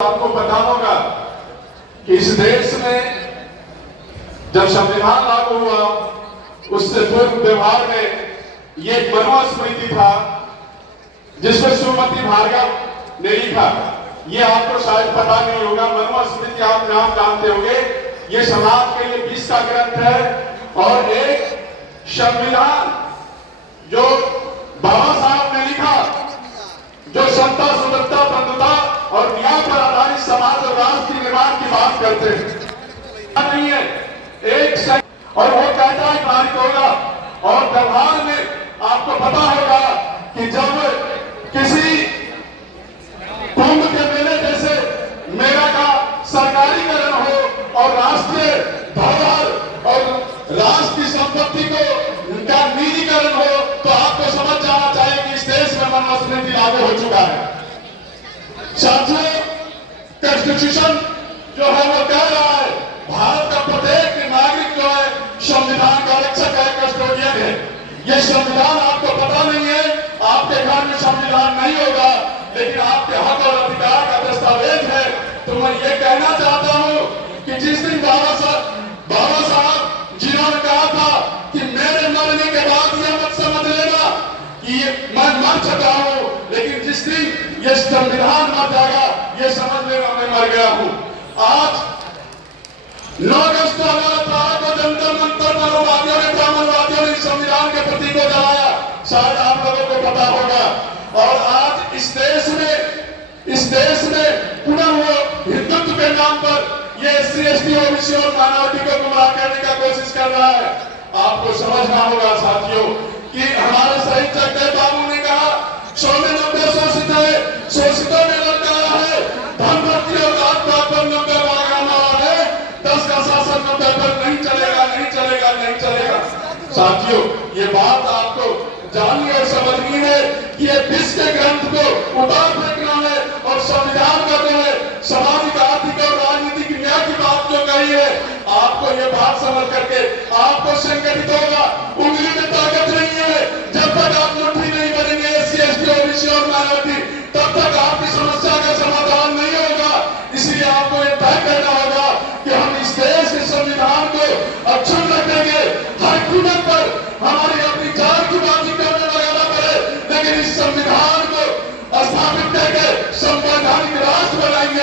आपको पता होगा कि इस देश में जब संविधान लागू हुआ उससे पूर्व व्यवहार में ये मनुस्मृति था जिसमें श्रीमती भार्गव ने लिखा। ये आपको शायद पता नहीं होगा। मनुस्मृति आप नाम जानते होंगे। ये समाज के लिए 20 का ग्रंथ है और एक संविधान जो बाबा साहब ने लिखा, जो समता, सुंदरता, बंधुता और न्याय पर आधारित समाज और राष्ट्र के निर्माण की बात करते हैं। नहीं है एक और वो कहता है पारित होगा। और व्यवहार में आपको पता होगा कि जब किसी कुंभ के मेले जैसे मेला का सरकारीकरण हो और राष्ट्रीय धरोहर और राष्ट्र की संपत्ति को का निजीकरण हो तो आपको समझ जाना चाहिए कि इस देश में मनुस्मृति लागू हो चुका है। साथियों, कॉन्स्टिट्यूशन जो है वो कह रहा है भारत का प्रत्येक नागरिक जो है संविधान का रक्षक है, कस्टोडियन है। ये संविधान आपको पता नहीं है, आपके घर में संविधान नहीं होगा, लेकिन आपके हक और अधिकार का दस्तावेज है। तो मैं ये कहना चाहता हूँ कि जिस दिन बाबा साहब जिन्होंने कहा था कि मेरे मरने के बाद यह मत समझ लेना कि मैं मर चुका हूँ, लेकिन जिस दिन ये संविधान मर जाएगा ये समझ लेना मैं मर गया हूँ। आज 9 अगस्त 2018 को जंतर मंतर मानववादियों ने, ब्राह्मणवादियों ने संविधान के प्रतीक को जलाया, शायद आप लोगों को पता होगा। और आज इस देश में पुनः वो हिंदुत्व के नाम पर ये SC, ST, OBC और माइनॉरिटी को गुमराह करने का कोशिश कर रहा है। आपको समझना होगा साथियों कि हमारे शहीद जगदेव बाबू ने कहा 100 में 90 शोषित है, शोषितों में लग गया है, धन भर्ती और राजपाट पर 90 बागाना वाले 10 का शासन 90 पर नहीं चलेगा, नहीं चलेगा, नहीं चलेगा। साथियों, ये बात आपको जाननी और समझनी है कि ये विश्व के ग्रंथ को उतार फेंकना है और संविधान का जो है सामाजिक, आर्थिक और राजनीतिक न्याय की बात जो कही है, आपको ये बात समझ करके आपको संगठित होगा। उंगली में ताकत नहीं है, जब तक आप मुट्ठी नहीं करेंगे SC, ST, OBC और माइनॉरिटी, तब तक आपकी समस्या का समाधान नहीं होगा। इसलिए आपको ये तय करना होगा कि हम इस देश के संविधान को अक्षुण्ण रखेंगे। हर कीमत पर हमारी अपनी जान की बाजी करने लगाना पड़े, लेकिन इस संविधान को स्थापित करके संवैधानिक राष्ट्र बनाएंगे।